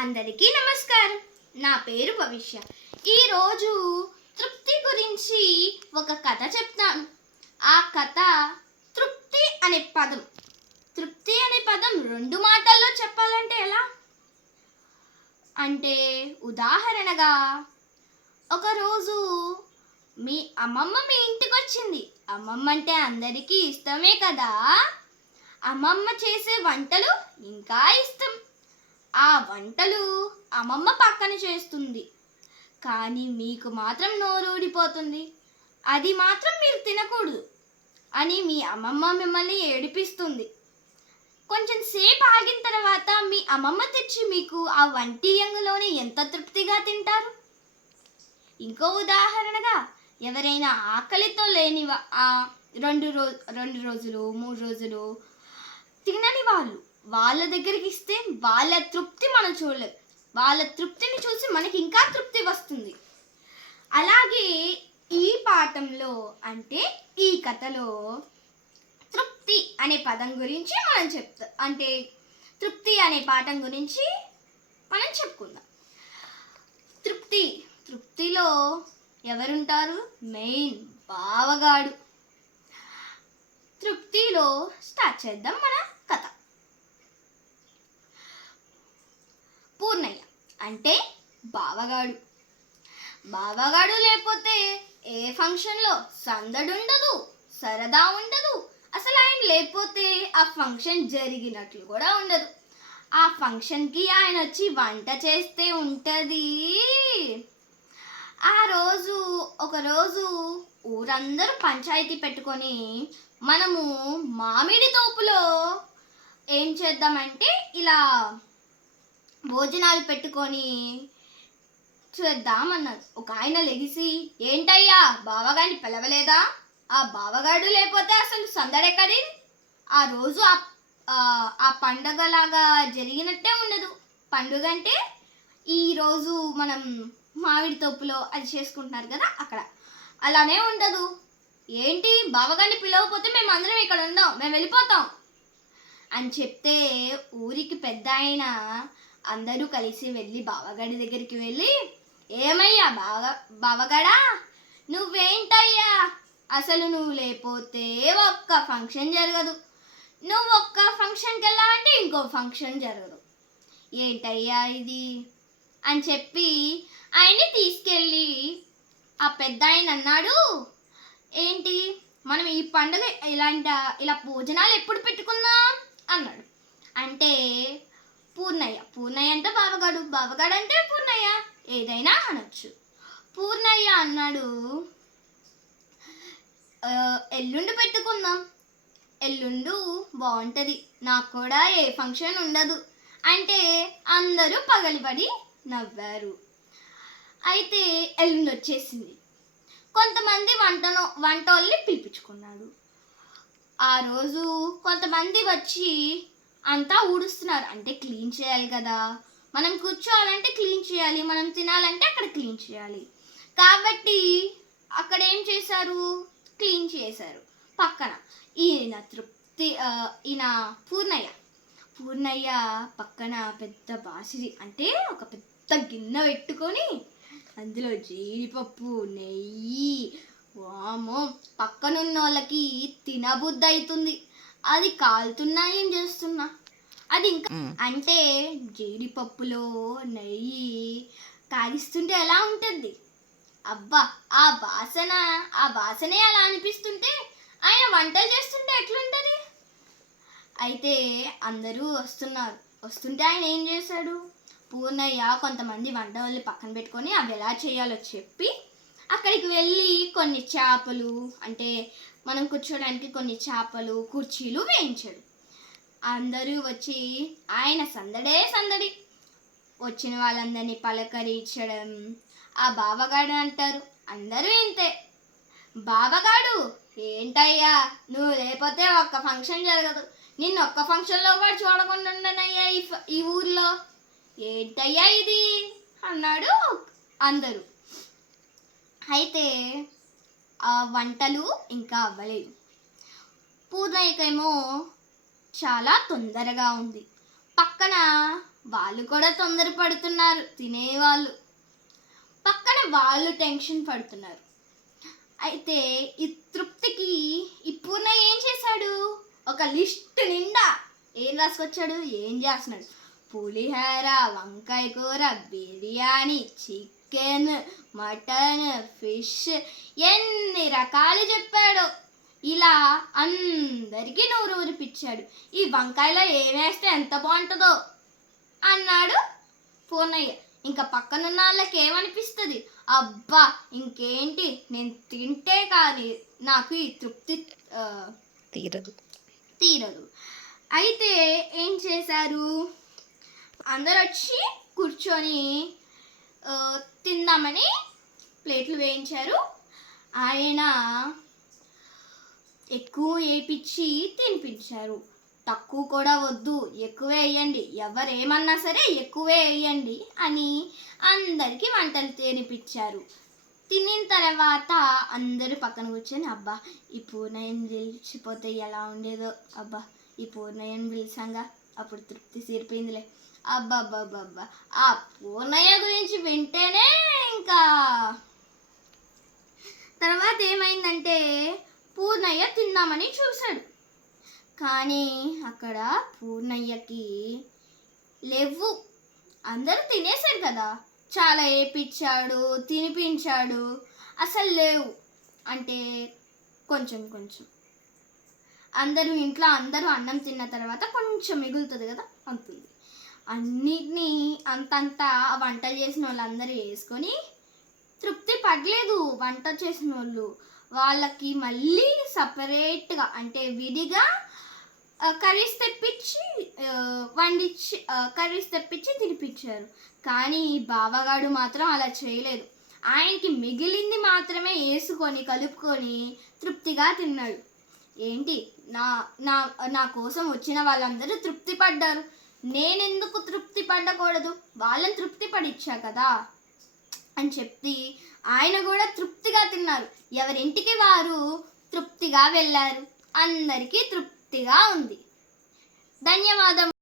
అందరికీ నమస్కారం. నా పేరు భవిష్య. ఈరోజు తృప్తి గురించి ఒక కథ చెప్తాను. ఆ కథ తృప్తి అనే పదం. తృప్తి అనే పదం రెండు మాటల్లో చెప్పాలంటే ఎలా అంటే, ఉదాహరణగా ఒకరోజు మీ అమ్మమ్మ మీ ఇంటికి వచ్చింది. అమ్మమ్మ అంటే అందరికీ ఇష్టమే కదా. అమ్మమ్మ చేసే వంటలు ఇంకా ఇష్టం. ఆ వంటలు అమ్మమ్మ పక్కన చేస్తుంది, కానీ మీకు మాత్రం నోరూడిపోతుంది. అది మాత్రం మీరు తినకూడదు అని మీ అమ్మమ్మ మిమ్మల్ని ఏడిపిస్తుంది. కొంచెం సేపు ఆగిన తర్వాత మీ అమ్మమ్మ తెచ్చి మీకు ఆ వంటియంగులోనే ఎంత తృప్తిగా తింటారు. ఇంకో ఉదాహరణగా, ఎవరైనా ఆకలితో లేని రెండు రోజులు 3 రోజులు తినని వాళ్ళ దగ్గరికి ఇస్తే వాళ్ళ తృప్తి మనం చూడలేం. వాళ్ళ తృప్తిని చూసి మనకి ఇంకా తృప్తి వస్తుంది. అలాగే ఈ పాఠంలో అంటే ఈ కథలో తృప్తి అనే పదం గురించి మనం తృప్తి అనే పాఠం గురించి మనం చెప్పుకుందాం. తృప్తిలో ఎవరుంటారు? మెయిన్ బావగాడు. తృప్తిలో స్టార్ట్ చేద్దాం మన కథ. పూర్ణయ్య అంటే బావగాడు లేకపోతే ఏ ఫంక్షన్లో సందడి ఉండదు, సరదా ఉండదు. అసలు ఆయన లేకపోతే ఆ ఫంక్షన్ జరిగినట్లు కూడా ఉండదు. ఆ ఫంక్షన్కి ఆయన వచ్చి వంట చేస్తే ఉంటుంది. ఒకరోజు ఊరందరూ పంచాయతీ పెట్టుకొని, మనము మామిడి తోపులో ఏం చేద్దామంటే ఇలా భోజనాలు పెట్టుకొని చేద్దామన్నారు. ఒక ఆయన లెగిసి, ఏంటయ్యా బావగాడిని పిలవలేదా? ఆ బావగాడు లేకపోతే అసలు సందడెక్కడి? ఆ రోజు ఆ పండగలాగా జరిగినట్టే ఉండదు. పండుగ అంటే ఈరోజు మనం మామిడి తోపులో అది చేసుకుంటున్నారు కదా, అక్కడ అలానే ఉండదు. ఏంటి, బావగాడిని పిలవకపోతే మేము అందరం ఇక్కడ ఉందాం, మేము వెళ్ళిపోతాం అని చెప్తే, ఊరికి పెద్ద ఆయన అందరూ కలిసి వెళ్ళి బావగాడి దగ్గరికి వెళ్ళి, ఏమయ్యా బావగాడా, నువ్వేంటయ్యా, అసలు నువ్వు లేకపోతే ఒక్క ఫంక్షన్ జరగదు. నువ్వు ఒక్క ఫంక్షన్కి వెళ్ళావంటే ఇంకో ఫంక్షన్ జరగదు. ఏంటయ్యా ఇది అని చెప్పి ఆయన్ని తీసుకెళ్ళి ఆ పెద్ద ఆయన అన్నాడు, ఏంటి, మనం ఈ పండుగ ఇలా భోజనాలు ఎప్పుడు పెట్టుకుందాం అన్నాడు. అంటే పూర్ణయ్య అంటే బావగాడు అంటే పూర్ణయ్య, ఏదైనా అనొచ్చు. పూర్ణయ్య అన్నాడు, ఎల్లుండి పెట్టుకుందాం. ఎల్లుండు బాగుంటుంది, నాకు కూడా ఏ ఫంక్షన్ ఉండదు అంటే అందరూ పగలిపడి నవ్వారు. అయితే ఎల్లుండి వచ్చేసింది. కొంతమంది వంటోళ్ళని పిలిపించుకున్నాడు. ఆ రోజు కొంతమంది వచ్చి అంతా ఊడుస్తున్నారు. అంటే క్లీన్ చేయాలి కదా, మనం కూర్చోవాలంటే క్లీన్ చేయాలి, మనం తినాలంటే అక్కడ క్లీన్ చేయాలి. కాబట్టి అక్కడ ఏం చేశారు, క్లీన్ చేశారు. పక్కన ఈయన పూర్ణయ్య పక్కన పెద్ద బాసిరి అంటే ఒక పెద్ద గిన్నె పెట్టుకొని అందులో జీడిపప్పు, నెయ్యి, వామో, పక్కనున్న వాళ్ళకి తినబుద్ధి అవుతుంది. అది కాలుతున్నా ఏం చేస్తున్నా, అది ఇంకా అంటే జీడిపప్పులో నెయ్యి కాగిస్తుంటే ఎలా ఉంటుంది, అబ్బా ఆ వాసనే అలా అనిపిస్తుంటే ఆయన వంటలు చేస్తుంటే ఎట్లుంటుంది. అయితే అందరూ వస్తుంటే ఆయన ఏం చేశాడు, పూర్ణయ్య కొంతమంది వంట వాళ్ళు పక్కన పెట్టుకొని అవి ఎలా చేయాలో చెప్పి అక్కడికి వెళ్ళి కొన్ని చేపలు, అంటే మనం కూర్చోడానికి కొన్ని చేపలు, కుర్చీలు వేయించాడు. అందరూ వచ్చి ఆయన సందడి వచ్చిన వాళ్ళందరినీ పలకరించడం. ఆ బావగాడు అంటారు, అందరూ ఇంతే, బావగాడు ఏంటయ్యా, నువ్వు లేకపోతే ఒక్క ఫంక్షన్ జరగదు, నిన్ను ఒక్క ఫంక్షన్లో కూడా చూడకుండా ఉండనయ్యా ఈ ఊర్లో, ఏంటయ్యా ఇది అన్నాడు అందరూ. అయితే ఆ వంటలు ఇంకా అవ్వలేదు. పూర్ణయ్యకేమో చాలా తొందరగా ఉంది. పక్కన వాళ్ళు కూడా తొందరపడుతున్నారు తినేవాళ్ళు. పక్కన వాళ్ళు టెన్షన్ పడుతున్నారు. అయితే ఈ తృప్తికి ఈ పూర్ణయ్య ఏం చేశాడు? ఒక లిస్ట్ నిండా ఏం రాసుకొచ్చాడు? ఏం చేస్తున్నాడు? పులిహోర, వంకాయ కూర, బిర్యానీ, చికెన్, మటన్, ఫిష్, ఎన్ని రకాలు చెప్పాడు. ఇలా అందరికీ నూరు ఊరిపిచ్చాడు. ఈ వంకాయలో ఏమేస్తే ఎంత బాగుంటుందో అన్నాడు పూర్ణయ్య. ఇంకా పక్కనున్న వాళ్ళకి ఏమనిపిస్తుంది? అబ్బా ఇంకేంటి, నేను తింటే కానీ నాకు ఈ తృప్తి తీరదు. అయితే ఏం చేశారు? అందరు వచ్చి కూర్చొని తిందామని ప్లేట్లు వేయించారు. ఆయన ఎక్కువ వేయించి తినిపించారు. తక్కువ కూడా వద్దు, ఎక్కువే వేయండి, ఎవరేమన్నా సరే ఎక్కువే వేయండి అని అందరికీ వంటలు తినిపించారు. తినిన తర్వాత అందరూ పక్కన కూర్చొని అబ్బా ఈ పూర్ణయ్యని పిలిచిపోతే ఎలా ఉండేదో, అబ్బా ఈ పూర్ణయ్యని పిలిచాంగా అప్పుడు తృప్తి తీరిపోయిందిలే, అబ్బాబ్బాబ్బా ఆ పూర్ణయ్య గురించి వింటేనే ఇంకా. తర్వాత ఏమైందంటే పూర్ణయ్య తిందామని చూశాడు. కానీ అక్కడ పూర్ణయ్యకి లేవు. అందరూ తినేశారు కదా, చాలా వేపించాడు, తినిపించాడు, అసలు లేవు. అంటే కొంచెం కొంచెం అందరూ ఇంట్లో అందరూ అన్నం తిన్న తర్వాత కొంచెం మిగులుతుంది కదా, అంతుంది. అన్నిటినీ అంతంతా వంటలు చేసిన వాళ్ళందరూ వేసుకొని తృప్తి పడలేదు. వంట చేసిన వాళ్ళకి మళ్ళీ సపరేట్గా అంటే విడిగా కర్రీస్ తెప్పించి కర్రీస్ తెప్పించి తినిపించారు. కానీ బావగాడు మాత్రం అలా చేయలేదు. ఆయనకి మిగిలింది మాత్రమే వేసుకొని కలుపుకొని తృప్తిగా తిన్నాడు. ఏంటి, నా నా నా కోసం వచ్చిన వాళ్ళందరూ తృప్తి పడ్డారు, నేనెందుకు తృప్తి పడకూడదు? వాళ్ళని తృప్తి పడిచ్చా కదా అని చెప్పి ఆయన కూడా తృప్తిగా తిన్నారు. ఎవరింటికి వారు తృప్తిగా వెళ్ళారు. అందరికీ తృప్తిగా ఉంది. ధన్యవాదం.